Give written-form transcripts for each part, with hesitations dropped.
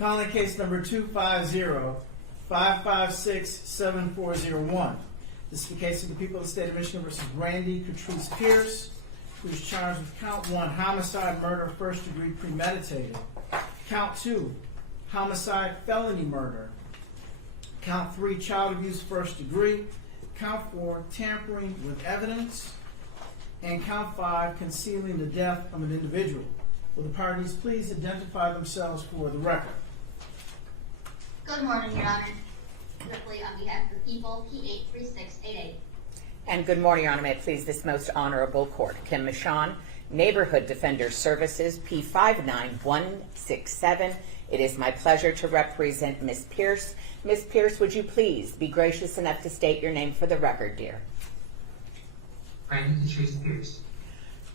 Calling case number 250-556-7401. This is the case of the people of the state of Michigan versus Brandee Katrice Pierce, who is charged with count 1, homicide, murder, first degree premeditated. Count 2, homicide, felony murder. Count 3, child abuse, first degree. Count 4, tampering with evidence. And count 5, concealing the death of an individual. Will the parties please identify themselves for the record? Good morning, Your Honor. Ripley on behalf of the people, P83688. And good morning, Your Honor. May it please this most honorable court. Kim Michon, Neighborhood Defender Services, P59167. It is my pleasure to represent Ms. Pierce. Ms. Pierce, would you please be gracious enough to state your name for the record, dear? Brandee Katrice Pierce.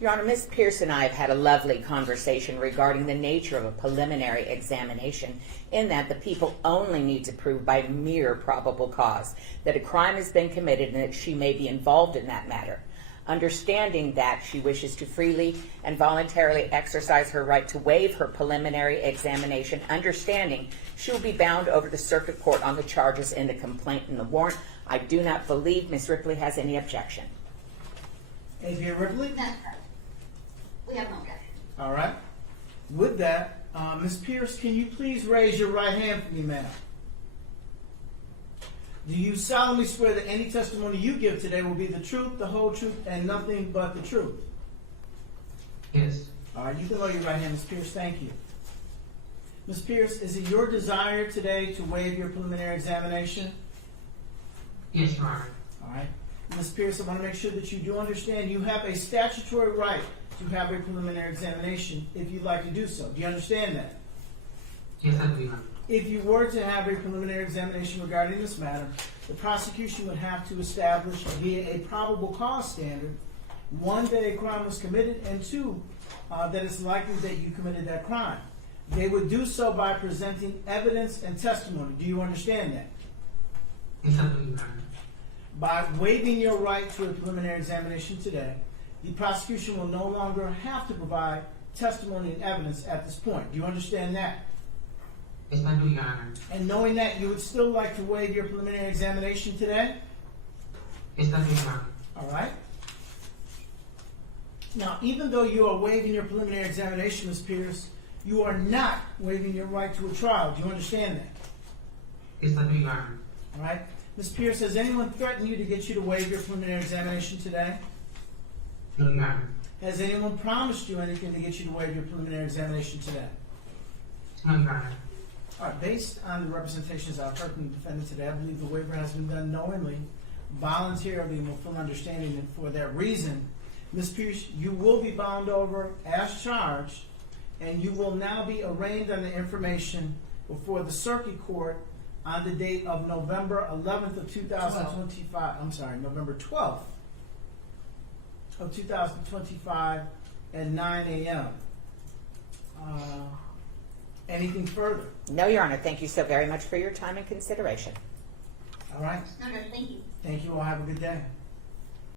Your Honor, Ms. Pierce and I have had a lovely conversation regarding the nature of a preliminary examination, in that the people only need to prove by mere probable cause that a crime has been committed and that she may be involved in that matter. Understanding that she wishes to freely and voluntarily exercise her right to waive her preliminary examination, understanding she will be bound over to circuit court on the charges in the complaint and the warrant, I do not believe Ms. Ripley has any objection. A.J. Ripley? That's correct. We have no objection. All right. With that, Ms. Pierce, can you please raise your right hand for me, ma'am? Do you solemnly swear that any testimony you give today will be the truth, the whole truth, and nothing but the truth? Yes. All right, you can lower your right hand, Ms. Pierce. Thank you. Ms. Pierce, is it your desire today to waive your preliminary examination? Yes, Your Honor. All right. Ms. Pierce, I want to make sure that you do understand you have a statutory right to have a preliminary examination if you'd like to do so. Do you understand that? Yes, I do, Your Honor. If you were to have a preliminary examination regarding this matter, the prosecution would have to establish via a probable cause standard, 1, that a crime was committed, and 2, that it's likely that you committed that crime. They would do so by presenting evidence and testimony. Do you understand that? Yes, I do, Your Honor. By waiving your right to a preliminary examination today, the prosecution will no longer have to provide testimony and evidence at this point. Do you understand that? Yes, I do, Your Honor. And knowing that, you would still like to waive your preliminary examination today? Yes, I do, Your Honor. All right. Now, even though you are waiving your preliminary examination, Ms. Pierce, you are not waiving your right to a trial. Do you understand that? Yes, I do, Your Honor. All right. Ms. Pierce, has anyone threatened you to get you to waive your preliminary examination today? No, Your Honor. Has anyone promised you anything to get you to waive your preliminary examination today? No, Your Honor. All right. Based on the representations I've heard from the defendant today, I believe the waiver has been done knowingly, voluntarily, and with full understanding. And for that reason, Ms. Pierce, you will be bound over as charged, and you will now be arraigned on the information before the circuit court on the date of November 11th of 2025. I'm sorry, November 12th of 2025 at 9 a.m. Anything further? No, Your Honor. Thank you so very much for your time and consideration. All right. No, thank you. Thank you all. Have a good day.